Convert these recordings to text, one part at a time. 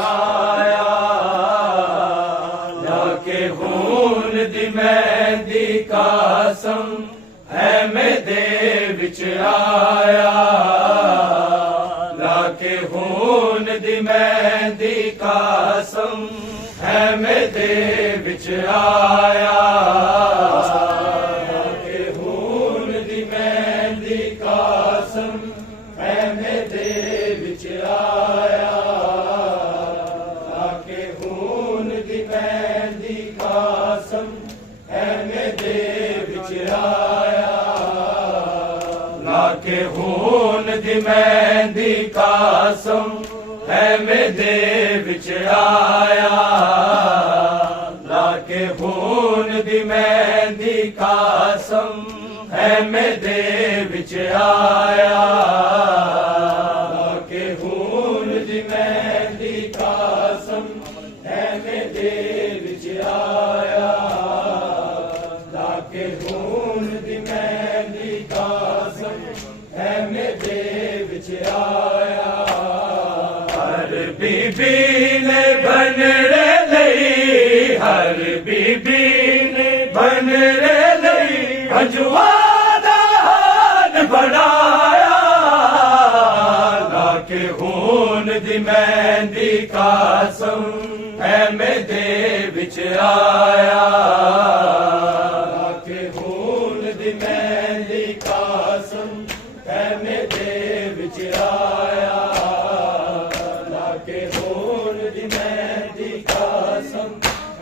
आया लाके खून दी मेहंदी कासम है मेरे विच आया लाके खून दी मेहंदी कासम है मेरे विच आया लाके खून दी मेहंदी कासम है मेरे विच आया कासम है मेरे विच आया लाके खून दी मेहंदी कासम है मेरे विच आया लाके खून दी मेहंदी कासम है मेरे विच आया लाके खून दी मेहंदी कासम है मेरे विच आया लाके खून दी मेहंदी कासम है मेरे विच आया हर बीबी ने बनने लई हर बीबी ने बनने लई हंजुआ दा हाल बनाया लाके खून दी मेहंदी कासम है मेरे विच आया लाके खून दी मेहंदी कासम है मेरे विच आया लाके खून दी मेहंदी कासम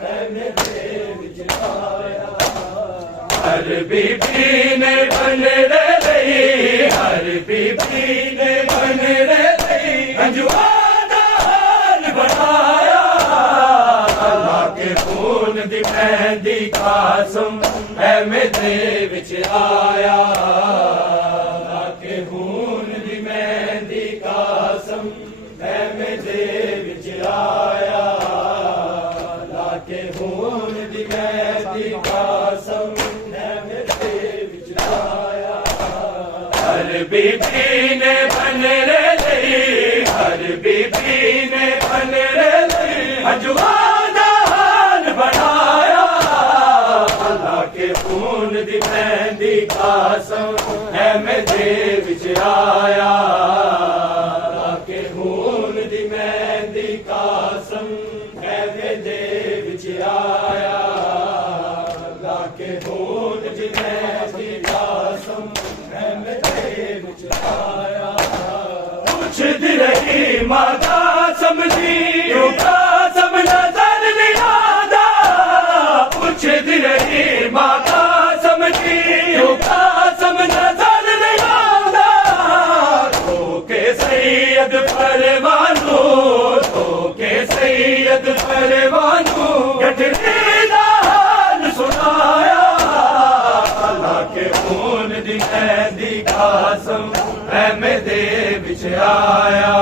है मेरे विच आया हर बीबी ने बनने लई हर बीबी ने बनने लई हंजुआ दा हाल बनाया लाके खून दी मेहंदी कासम है मेरे विच आया लाके खून दी मेहंदी कासम है मेरे विच आया लाके खून दी मेहंदी कासम है मेरे विच आया हर बीबी ने बनने लई हर बीबी ने बनने लई हंजुआ बनाया लाके खून दी मेहंदी कासम है मेरे विच आया लाके खून दी मेहंदी कासम है मेरे विच आया लाके खून दी मेहंदी कासम है मेरे विच आया कुछ दिल रही माता समझी कासम नजर नहीं कुछ दिन ही माता समझी कासम नजर नहीं आता तो के सैयद परवानू तो के सैयद परवानू गठरी दा हाल सुनाया लाके खून दी मेहंदी कासम है मेरे विच आया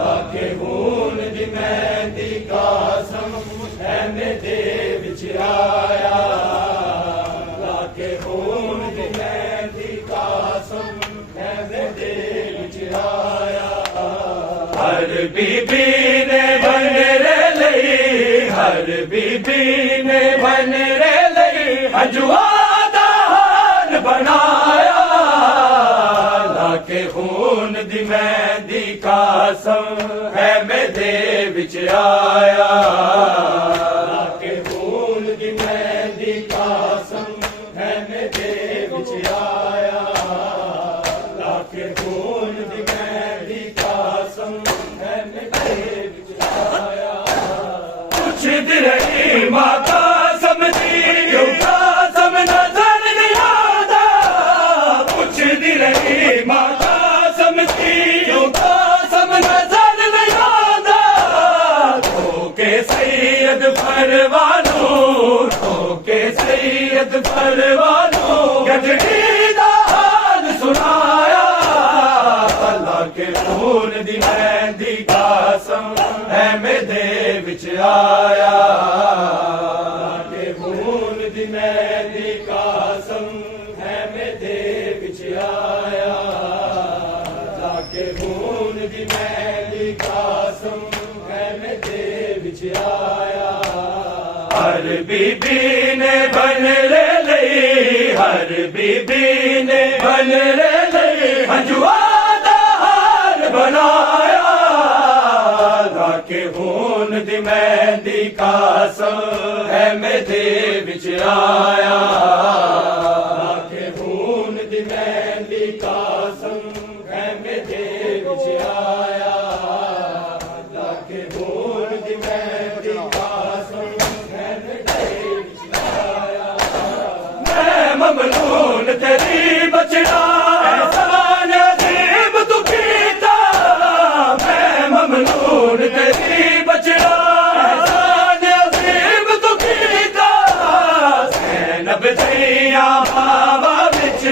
लाके खून दी मेहंदी कासम है मेरे विच आया लाके खून दी मेहंदी कासम है मेरे विच आया हर बीबी ने बनने लई हर बीबी ने बनने लई हंजुआ दा हाल बनाया लाके खून दी मेहंदी कासम है मेरे विच आया लाके खून दी मेहंदी कासम है मेरे विच आया लाके खून दी मेहंदी कासम है मेरे विच आया कुछ दिन रही माता समझी कासम नजर नहीं आता कुछ दिन रही माता समझी कासम नजर नहीं आता तो के सैयद परवानू तो के सैयद परवानू गठरी दा हाल सुनाया लाके खून दी मेहंदी कासम विच आया के खून दी मेरी कसम है मेरे विच आया जाके खून दी मेरी कसम है मेरे विच आया हर बीबी ने बन ले लई हर बीबी ने बन ले लई हंजुआ दा हार बनाया के खून दी मेरी कसम है मेरे विच आया के खून दी मेरी कसम है मेरे विच आया के खून दी मेरी कसम है मेरे विच आया मैं ममनून तेरी बचड़ा एहसान अजीब तू कीता मैं ममनून तेरी बचड़ा एहसान अजीब तू कीता सैनब जइया बावा विच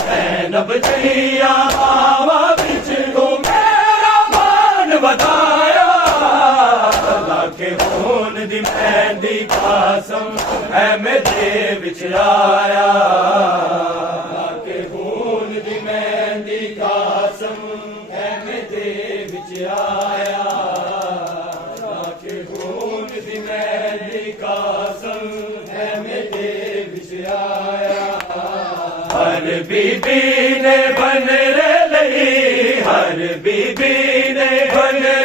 सैनब जइया बावा विच तू मेरा मान बताया के खून दी मेरी कसम है मेरे विच आया के खून दी मेरी कसम है मेरे विच आया के खून दी मेरी कसम है मेरे विच आया हर बीबी ने बन ले लई हर बीबी ने बन ले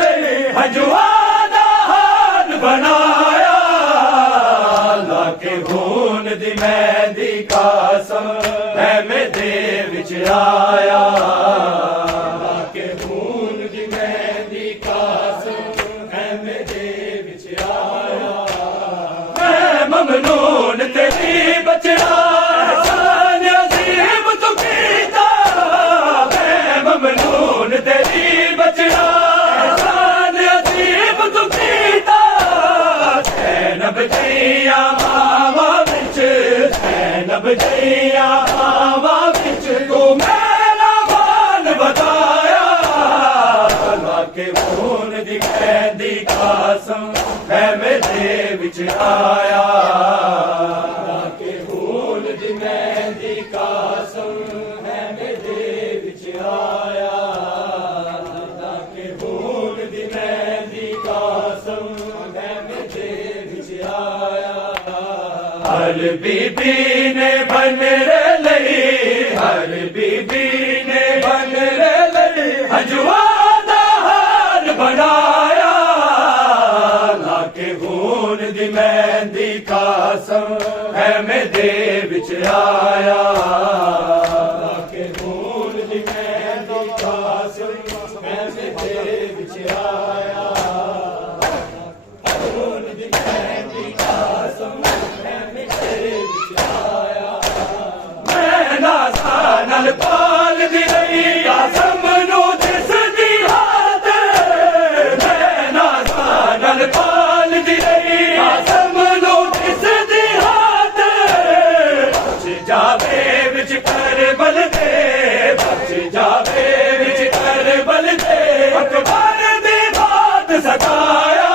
लई हजुआ दा हाल बनाया के खून दी मेरी कसम है मेरे विच आया के खून दी मेरी कसम है मेरे विच आया मैं ममनून तेरी बचड़ा एहसान अजीब तू कीता मैं ममनून तेरी बचड़ा एहसान अजीब तू कीता सैनब जइया बावा विच सैनब जइया बावा विच तू मेरा मान बताया के खून दी मेरी कसम है मेरे विच आया के खून दी मेरी कसम है मेरे विच आया के खून दी मेरी कसम है मेरे विच आया हर बीबी ने बन ले लई हर बीबी ने बन ले लई हजुआ दा हाल बनाया के खून दी मेरी कसम है मेरे विच आया के खून दी मेरी कसम है मेरे विच आया खून दी मेरी कसम है मेरे विच आया मैं नाज़ा नाल पाल दी रही आसम नू दिसदी हाथ मैं नाज़ा नाल पाल दी रही आसम नू दिसदी हाथ बच जावे विच करबल दे बच जावे विच करबल दे अकबर दी बात सताया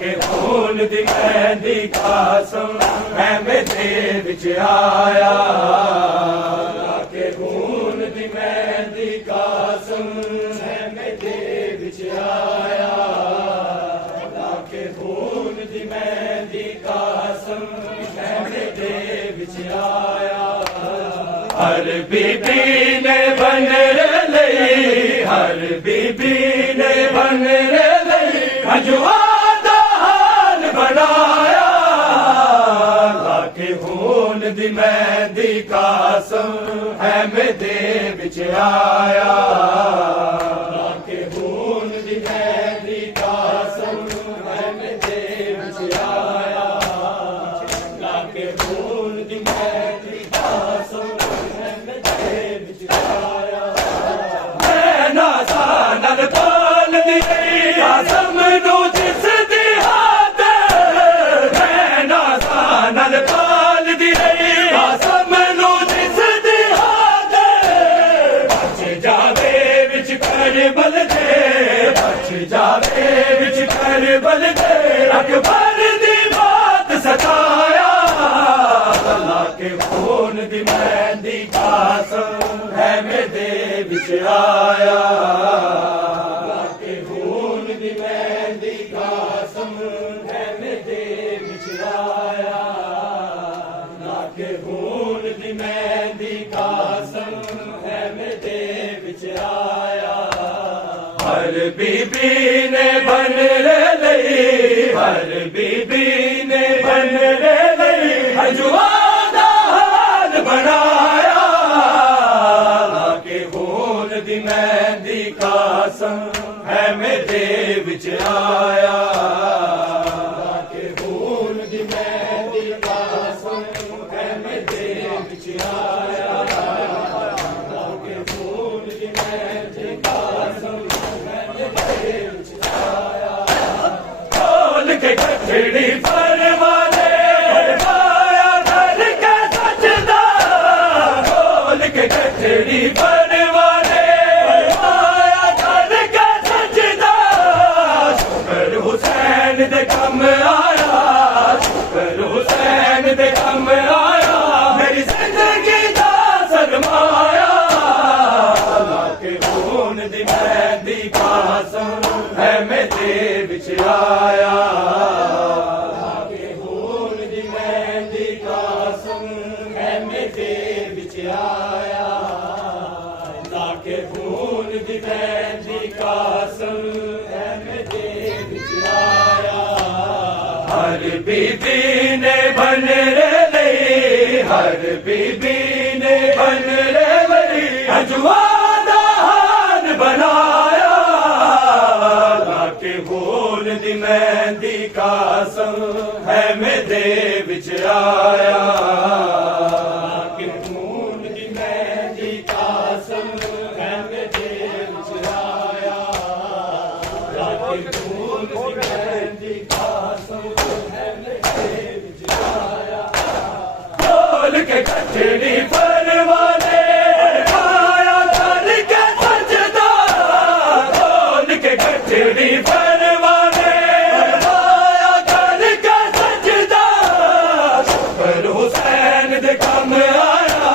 के खून दी मेरी कसम है मेरे विच आया के खून दी मेरी कसम है मेरे विच आया के खून दी मेरी कसम है मेरे विच आया हर बीबी ने बन ले लई हर बीबी ने बन ले लई हजुआ दा हाल बनाया के खून दी मेरी कसम है मेरे विच आया के खून दी मेरी कसम है मेरे विच आया के खून दी मेरी कसम है मेरे विच आया मैं नाज़ा नाल कासम है मेरे विच आया लाके खून दी मेहंदी कासम है मेरे विच आया हर बीबी ने बन लई हर बीबी ने बन लई अजवा दा हाल बनाया लाके खून दी मेहंदी कासम है मेरे विच आया लाके खून दी मेहंदी कासम है मेरे विच आया लाके खून दी मेहंदी कासम है मेरे विच आया खोल के गठड़ी परवाने पाया घर के सजदा खोल के गठड़ी परवाने पाया घर के सजदा शुक्र हुसैन दे कम आया शुक्र हुसैन दे कम आया मेरी जिंदगी दा सरमाया लाके खून दी मेहंदी कासम है मेरे विच आया लाके खून दी मेहंदी कासम है मेरे विच आया लाके खून दी मेहंदी कासम है मेरे विच आया हर बीबी ने बन लई हर बीबी ने बन लई अजवा दा हाल बनाया लाके खून दी मेहंदी कासम है मेरे विच आया लाके खून दी मेहंदी कासम है मेरे विच आया लाके खून दी मेहंदी कासम है मेरे विच आया खोल के गठड़ी परवाने पाया घर के सजदा खोल के गठड़ी परवाने पाया घर के सजदा शुक्र हुसैन दे कम आया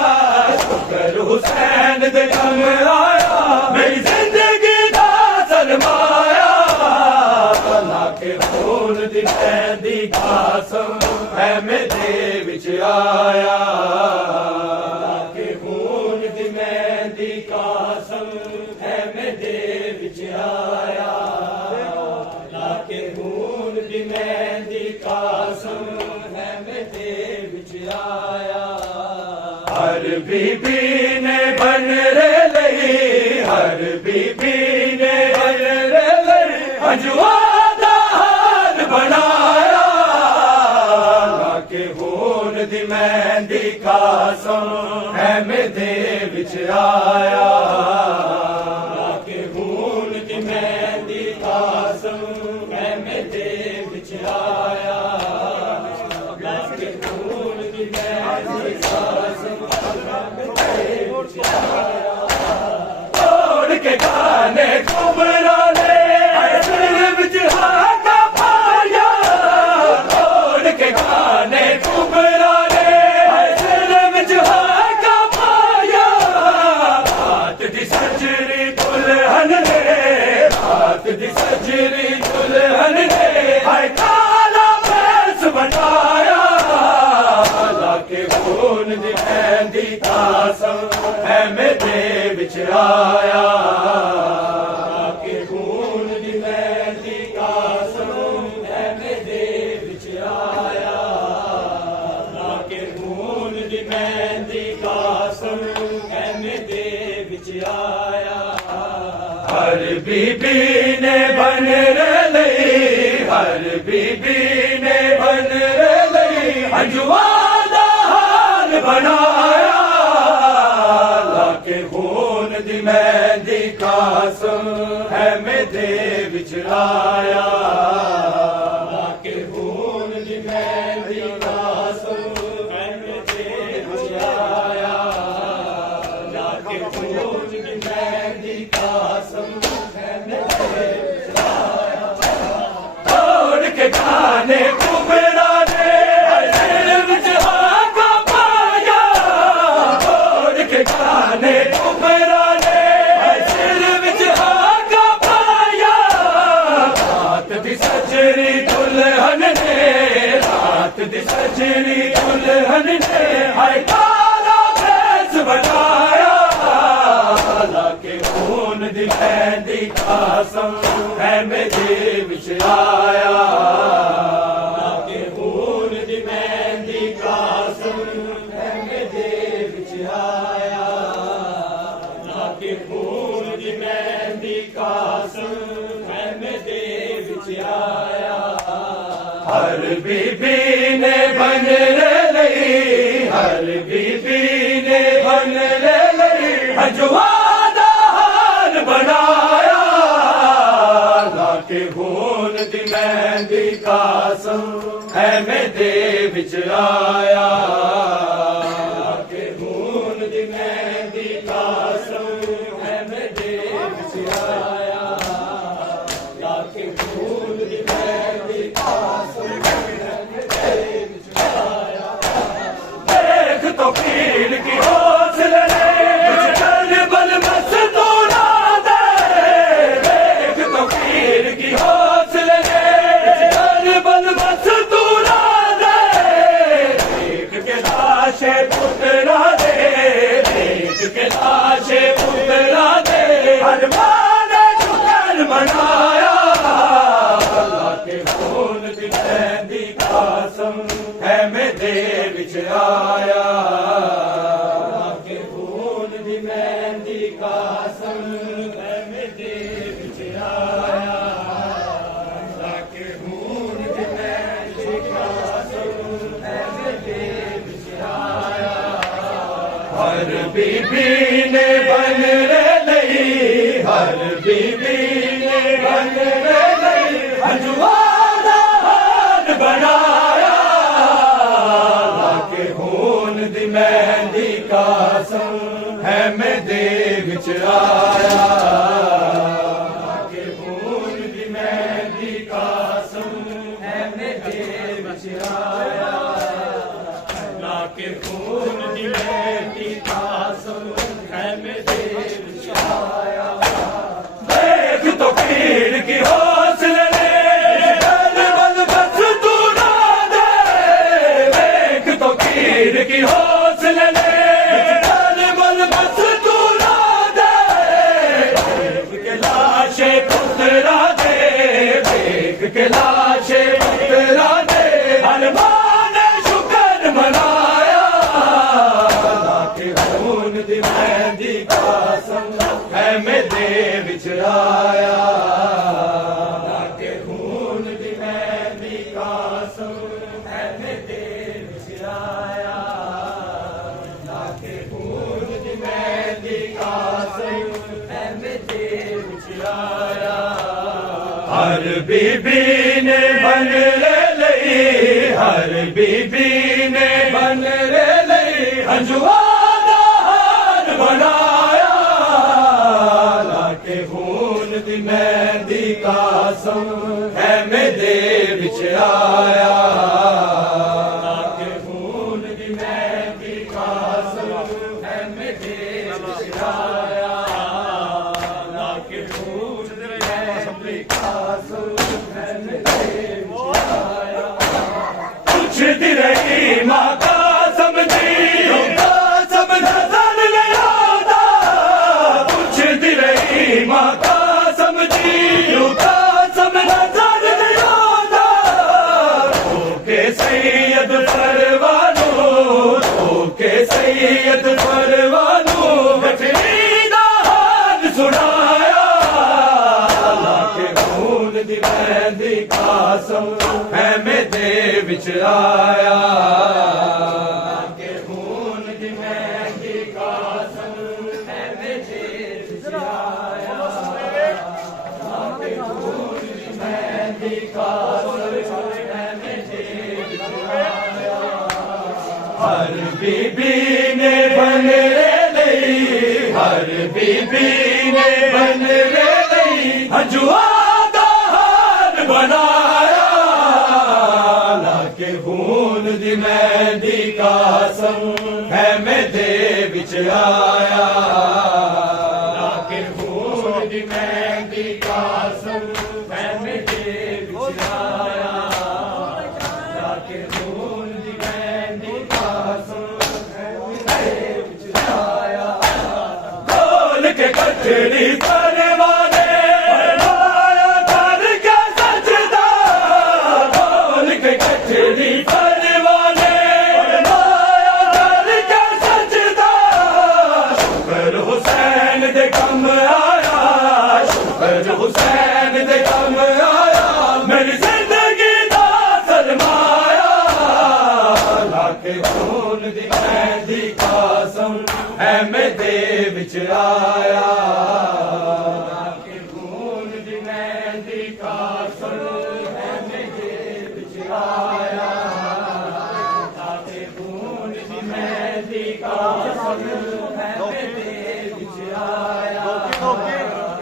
शुक्र हुसैन दे कम आया मेरी जिंदगी दा सरमाया लाके खून दी मेहंदी कासम है मेरे विच आया लाके खून दी मेहंदी कासम है मेरे विच आया लाके खून दी मेहंदी कासम है मेरे विच आया हर बीबी ने बन लई हर बीबी ने बन लई अजवा दा हाल बनाया लाके खून दी मेहंदी कासम है मेरे विच आया लाके खून दी मेहंदी कासम है मेरे विच आया लाके खून दी मेहंदी कासम है मेरे विच आया तोड़ के गाने कुबराने सिर विच हाका पाया तोड़ के गाने कुबराने सिर विच हाका पाया रात दी सजरी दुल्हन ने रात दी सजरी दुल्हन ने हाय काला पैस बनाया लाके खून दी मेहंदी कासम है मेरे विच आया लाके खून दी मेहंदी कासम है मेरे विच आया लाके खून दी मेहंदी कासम है मेरे विच आया हर बीबी ने बन लई हर बीबी ने बन लई अजवा दा हाल बनाया लाके खून दी मेहंदी कासम है मेरे विच आया लाके खून दी मेहंदी कासम है मेरे विच आया लाके खून दी मेहंदी कासम है मेरे विच आया तोड़ के गाने कुबराने सिर विच हाका पाया तोड़ के गाने कुबराने सिर विच हाका पाया रात दी सज सजनी दुल्हन ने हाय काला भेस बनाया लाके खून दी मेहंदी कसम है मेरे विच आया लाके खून दी मेहंदी कसम है मेरे विच आया लाके खून दी मेहंदी कसम है मेरे विच आया हर बीबी ने बनने लई हर बीबी ने बनने लई हजवादा हाल बनाया लाके खून दी मेहंदी कसम है मेरे विच आया लाके खून दी मेहंदी कसम है मेरे विच आया लाके खून दी मेहंदी कसम तो पीर की हौसले चल बल मस्तूरा दे देख तो पीर की हौसले चल बल मस्तूरा दे देख के लाशे पुतरा दे देख के लाशे पुतरा दे हर माने शुक्र मनाया लाके खून दी मेहंदी कसम है मेरे विच आया लाके खून दी मेहंदी कसम है मेरे विच आया लाके खून दी मेहंदी कसम है मेरे विच आया हर बीबी ने बनने लई हर बीबी ने बनने लई हजवादा हाल बनाया लाके खून दी मेहंदी कसम है मेरे विच आया लाके खून दी मेहंदी कसम है मेरे विच आया लाके खून दी मेहंदी कसम है मेरे विच आया देख तो पीर की हौसले की हौसले बल बस दूरा दे देख के लाशे पुतरा दे देख के लाशे पुतरा दे हर माने शुक्र मनाया लाके खून दी मेहंदी कसम है मेरे विच आया लाके खून दी मेहंदी कसम है मेरे विच आया हर बीबी ने बनने लई हर बीबी ने बनने लई हजवादा हाल बनाया लाके खून दी मेहंदी कसम है मेरे विच आया लाके खून दी मेहंदी कसम है मेरे विच आया लाके खून दी मेहंदी कसम है मेरे विच आया पूछती रही माँ कसम जी कसम नजर नहीं आता पूछती रही माँ कसम जी कसम नजर नहीं आता के सैयद परवानो के सैयद परवानो गठरीदा हाल सुनाया लाके खून दी मेहंदी कसम है मेरे विच आया लाके खून दी मेहंदी कसम है मेरे विच आया लाके खून दी मेहंदी कसम है मेरे विच आया हर बीबी ने बनने लई हर बीबी ने बनने लई हजवादा हाल बनाया लाके खून दी मेहंदी कसम है मेरे विच आया लाके खून दी मेहंदी कसम है मेरे विच आया लाके खून कचड़ी परवाने फरमाया करके सजदा खोल के कचड़ी परवाने फरमाया करके सजदा शुक्र हुसैन दे कम आया शुक्र हुसैन दे कम आया मेरी जिंदगी दा सरमाया लाके खून दी मेहंदी कासम है मेरे विच आया लाके खून दी मेहंदी कासम है मेरे विच आया लाके खून दी मेहंदी कासम है मेरे विच आया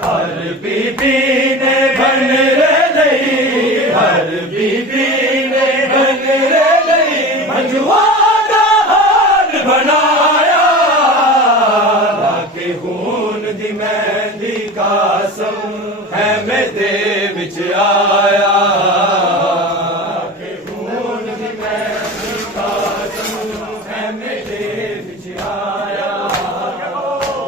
हर बीबी ने बन रही हर बीबी ने बन रही मंजुआ दा हाल बनाया लाके खून दी मेहंदी कासम है मेरे विच आया लाके खून दी मेहंदी कासम है मेरे विच आया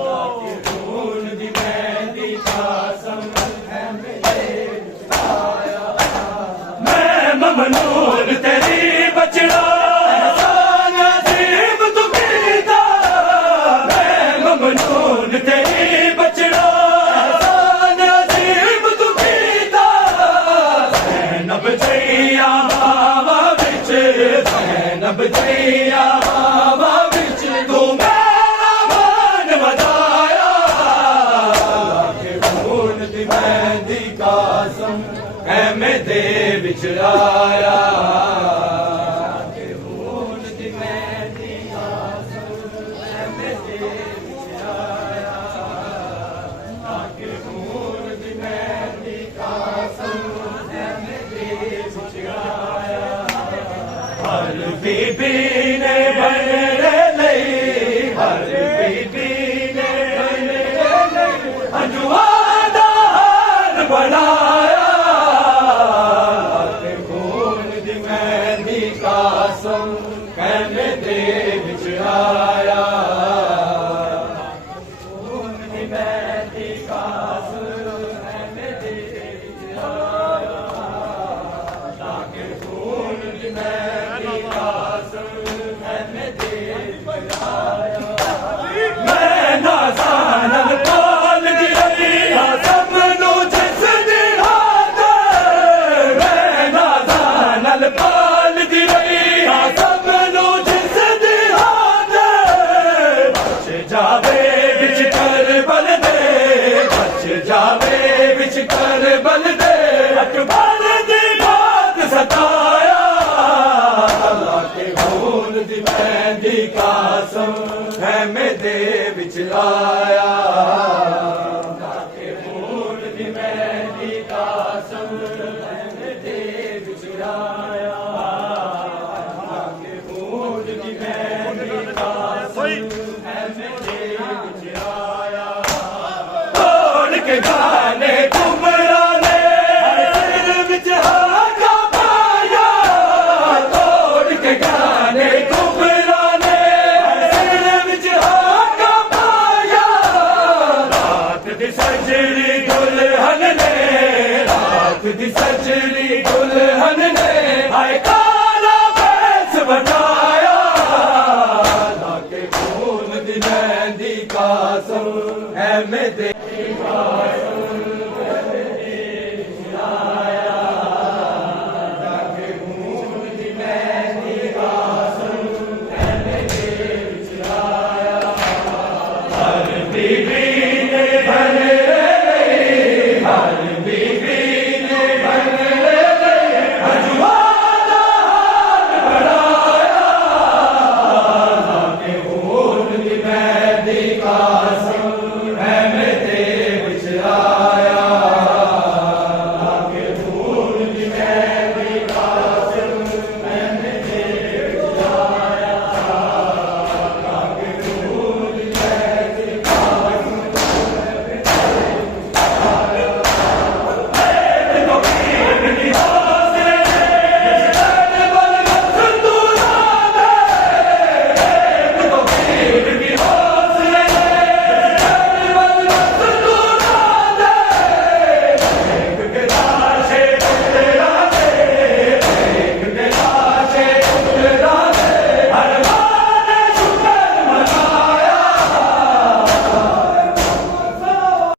लाके खून दी मेहंदी कासम है मेरे विच आया मैं ममनून तेरी बचड़ा नसीब तू कीता मैं ममनून तेरी बचड़ा नसीब तू कीता ज़ैनब जैया बाबा विच ज़ैनब जैया बाबा विच तू मेरा मान वधाया लाके खून दी मेहंदी कासम है मेरे विच आया लाके खून दी मेहंदी कासम है मेरे विच आया लाके खून दी मेहंदी कासम है मेरे विच आया हर बीबी ने बन लई हर बीबी ने बन लई अंजुआ दा हाल बनाया लाके खून दी मेहंदी कासम है मेरे विच आया खून दी मेहंदी कासम है मेरे विच आया लाके खून दी मेहंदी कासम है मेरे विच आया मैं नाज़ानल पाल दी आसम नू जिस दी हाथ मैं नाज़ानल पाल दी आसम नू जिस दी हाथ बच जावे विच करबल दे बच जावे विच करबल दे अकबर दी बात सताया लाके खून दी मेहंदी कासम है मेरे विच आया लाके खून दी मेहंदी कासम है मेरे विच आया लाके खून दी मेहंदी कासम है मेरे विच आया तोड़ के गाने कुमराने सिर विच हाका पाया तोड़ के गाने कुमराने सिर विच हाका पाया रात दी सजरी दुल्हन ने रात दी सजरी